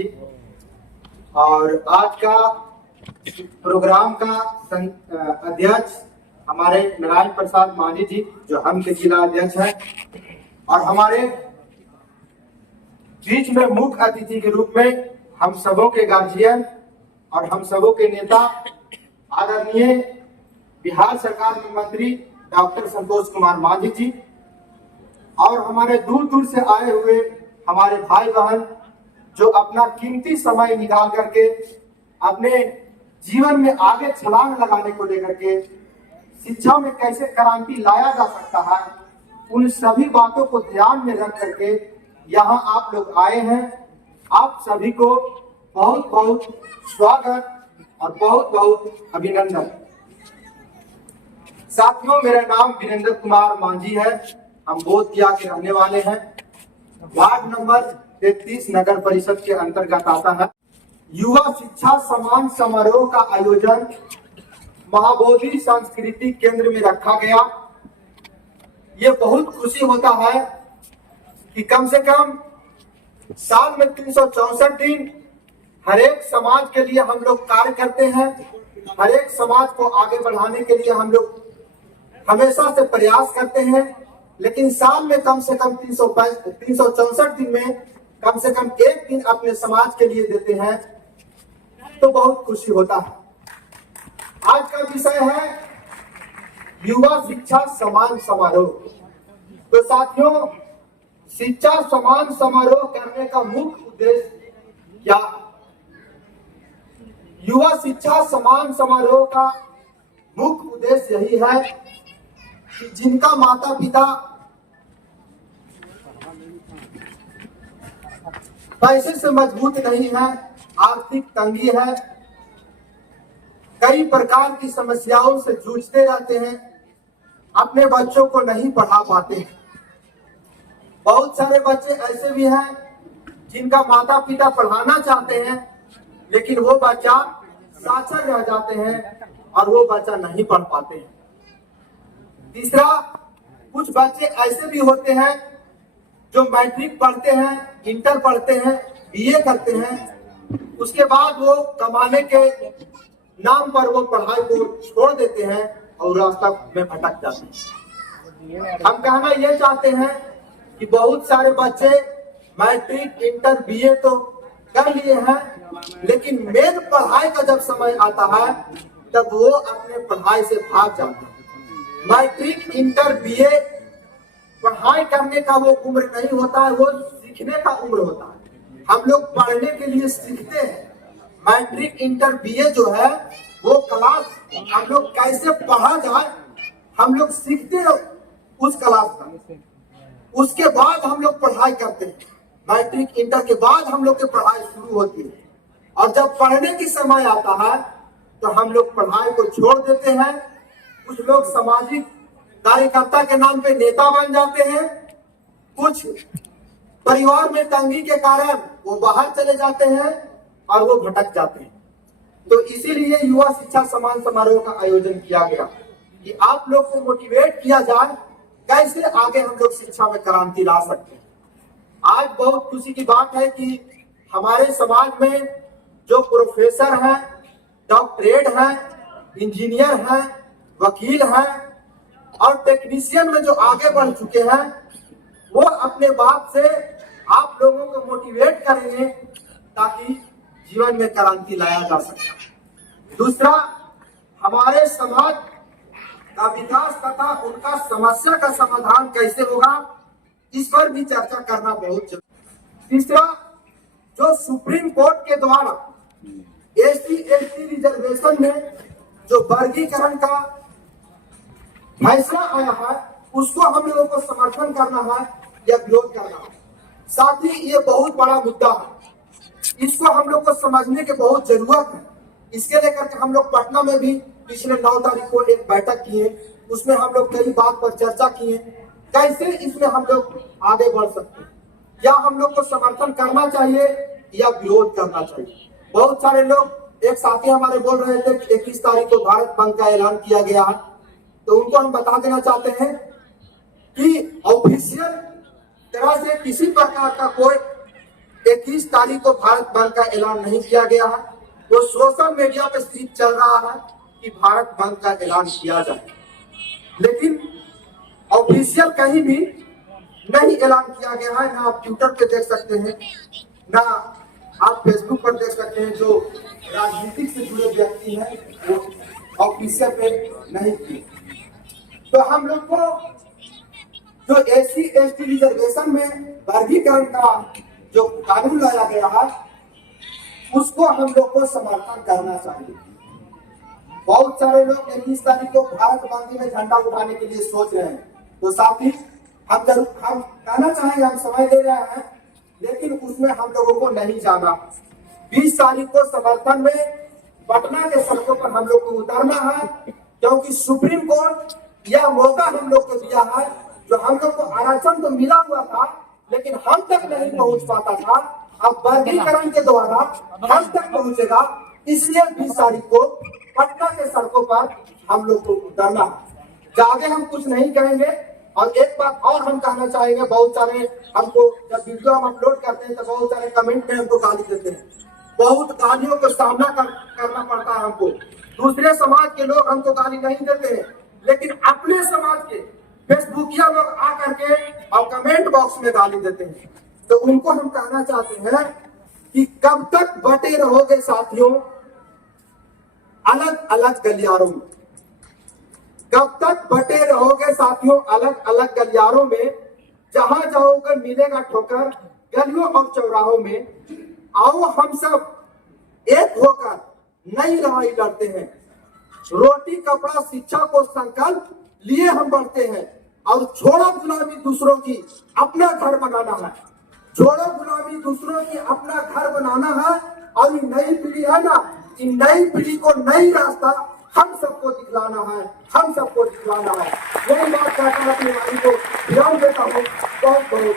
जी। और आज का प्रोग्राम का अध्यक्ष हमारे नारायण प्रसाद मांझी जी, जो हम के जिला अध्यक्ष हैं, और हमारे बीच में मुख्य अतिथि के रूप में हम सबों के गार्जियन और हम सबों के नेता आदरणीय बिहार सरकार के मंत्री डॉक्टर संतोष कुमार मांझी जी, और हमारे दूर दूर से आए हुए हमारे भाई बहन जो अपना कीमती समय निकाल करके अपने जीवन में आगे छलांग लगाने को लेकर के शिक्षा में कैसे क्रांति लाया जा सकता है, उन सभी बातों को ध्यान में रख करके यहाँ आप लोग आए हैं। आप सभी को बहुत बहुत स्वागत और बहुत बहुत अभिनंदन। साथियों, मेरा नाम वीरेंद्र कुमार मांझी है। हम बोधगया के रहने वाले हैं। वार्ड नंबर 33 नगर परिषद के अंतर्गत आता है। युवा शिक्षा सम्मान समारोह का आयोजन महाबोधि सांस्कृतिक केंद्र में रखा गया। ये बहुत खुशी होता है कि कम से कम साल में 364 दिन हर एक समाज के लिए हम लोग कार्य करते हैं। हर एक समाज को आगे बढ़ाने के लिए हम लोग हमेशा से प्रयास करते हैं, लेकिन साल में कम से कम 364 दिन में कम से कम एक दिन अपने समाज के लिए देते हैं, तो बहुत खुशी होता है। आज का विषय है युवा शिक्षा सम्मान समारोह। तो साथियों, शिक्षा सम्मान समारोह करने का मुख्य उद्देश्य क्या है? युवा शिक्षा सम्मान समारोह का मुख्य उद्देश्य यही है कि जिनका माता पिता पैसे से मजबूत नहीं है, आर्थिक तंगी है, कई प्रकार की समस्याओं से जूझते रहते हैं, अपने बच्चों को नहीं पढ़ा पाते हैं। बहुत सारे बच्चे ऐसे भी हैं जिनका माता पिता पढ़ाना चाहते हैं, लेकिन वो बच्चा साक्षर रह जाते हैं और वो बच्चा नहीं पढ़ पाते हैं। तीसरा, कुछ बच्चे ऐसे भी होते हैं जो मैट्रिक पढ़ते हैं, इंटर पढ़ते हैं, बीए करते हैं, उसके बाद वो कमाने के नाम पर वो पढ़ाई को छोड़ देते हैं और रास्ता में भटक जाते हैं। हम कहना ये चाहते हैं कि बहुत सारे बच्चे मैट्रिक, इंटर, बीए तो कर लिए हैं, लेकिन मेन पढ़ाई का जब समय आता है तब वो अपने पढ़ाई से भाग जाते हैं। मैट्रिक, इंटर, बीए पढ़ाई करने का वो उम्र नहीं होता है, वो सीखने का उम्र होता है। हम लोग पढ़ने के लिए सीखते हैं। मैट्रिक, इंटर, बीए जो है वो क्लास हम लोग कैसे पढ़ा जाए, हम लोग सीखते हैं उस क्लास का। उसके बाद हम लोग पढ़ाई करते हैं। मैट्रिक, इंटर के बाद हम लोग की पढ़ाई शुरू होती है, और जब पढ़ने की समय आता है तो हम लोग पढ़ाई को छोड़ देते हैं। कुछ लोग सामाजिक कार्यकर्ता के नाम पे नेता बन जाते हैं, कुछ परिवार में तंगी के कारण वो बाहर चले जाते हैं और वो भटक जाते हैं। तो इसीलिए युवा शिक्षा सम्मान समारोह का आयोजन किया गया कि आप लोग को मोटिवेट किया जाए कैसे आगे हम लोग शिक्षा में क्रांति ला सकते हैं। आज बहुत खुशी की बात है कि हमारे समाज में जो प्रोफेसर हैं, डॉक्टरेट हैं, इंजीनियर हैं, वकील हैं और टेक्नीशियन में जो आगे बढ़ चुके हैं, वो अपने बात से आप लोगों को मोटिवेट करेंगे ताकि जीवन में क्रांति लाया जा सके। दूसरा, हमारे समाज का विकास तथा उनका समस्या का समाधान कैसे होगा, इस पर भी चर्चा करना बहुत जरूरी। तीसरा, जो सुप्रीम कोर्ट के द्वारा SC/ST रिजर्वेशन में जो वर्गीकरण का फैसला आया है, उसको हम लोगों को समर्थन करना है या विरोध करना है। साथ ही ये बहुत बड़ा मुद्दा है, इसको हम लोग को समझने की बहुत जरूरत है। इसके लेकर के हम लोग पटना में भी पिछले 9 तारीख को एक बैठक किए, उसमें हम लोग कई बात पर चर्चा किए, कैसे इसमें हम लोग आगे बढ़ सकते हैं, या हम लोग को समर्थन करना चाहिए या विरोध करना चाहिए। बहुत सारे लोग, एक साथी हमारे बोल रहे थे कि 21 तारीख को भारत बंद का ऐलान किया गया है, तो उनको हम बता देना चाहते हैं कि ऑफिशियल तरह से किसी प्रकार का कोई 21 तारीख को भारत बंद का ऐलान नहीं किया गया है। वो सोशल मीडिया पे सिर्फ चल रहा है कि भारत बंद का ऐलान किया जाए, लेकिन ऑफिशियल कहीं भी नहीं ऐलान किया गया है। ना आप ट्विटर पे देख सकते हैं, ना आप फेसबुक पर देख सकते हैं। जो राजनीतिक से जुड़े व्यक्ति हैं वो ऑफिशियल पे नहीं किए। तो हम लोग को जो SC/ST रिजर्वेशन में वर्गीकरण का जो कानून लाया गया है उसको हम लोग को समर्थन करना चाहिए। बहुत सारे लोग 21 तारीख को भारत बंद में झंडा उठाने के लिए सोच रहे हैं। तो साथी हम कहना चाहेंगे, हम समय दे रहे हैं, लेकिन उसमें हम लोगों को नहीं जाना। 20 तारीख को समर्थन में पटना के सड़कों पर हम लोग को उतरना है, क्योंकि सुप्रीम कोर्ट यह मौका हम लोग को दिया है। जो हम लोग को आरक्षण तो मिला हुआ था, लेकिन हम तक नहीं पहुंच पाता था, अब वर्गीकरण के द्वारा हम तक पहुंचेगा। इसलिए 20 तारीख को पटना के सड़कों पर हम लोग को उतरना है। आगे हम कुछ नहीं कहेंगे। और एक बात और हम कहना चाहेंगे, बहुत सारे हमको जब वीडियो हम अपलोड करते हैं तो बहुत सारे कमेंट में हमको गाली देते हैं। बहुत गालियों का सामना करना पड़ता है हमको। दूसरे समाज के लोग हमको गाली नहीं देते हैं, लेकिन अपने समाज के फेसबुकिया लोग आकर के और कमेंट बॉक्स में गाली देते हैं। तो उनको हम कहना चाहते हैं कि कब तक बटे रहोगे साथियों अलग अलग गलियारों में? कब तक बटे रहोगे साथियों अलग अलग गलियारों में? जहां जाओगे मिलेगा ठोकर गलियों और चौराहों में। आओ हम सब एक होकर नई लड़ाई लड़ते हैं। रोटी कपड़ा शिक्षा को संकल्प लिए हम बढ़ते हैं। और छोड़ो गुलामी दूसरों की, अपना घर बनाना है। छोड़ो गुलामी दूसरों की, अपना घर बनाना है। और ये नई पीढ़ी है ना, इन नई पीढ़ी को नई रास्ता हम सबको दिखलाना है, हम सबको दिखलाना है। यही बात कहकर अपनी वाणी को विराम देता हूँ। बहुत बहुत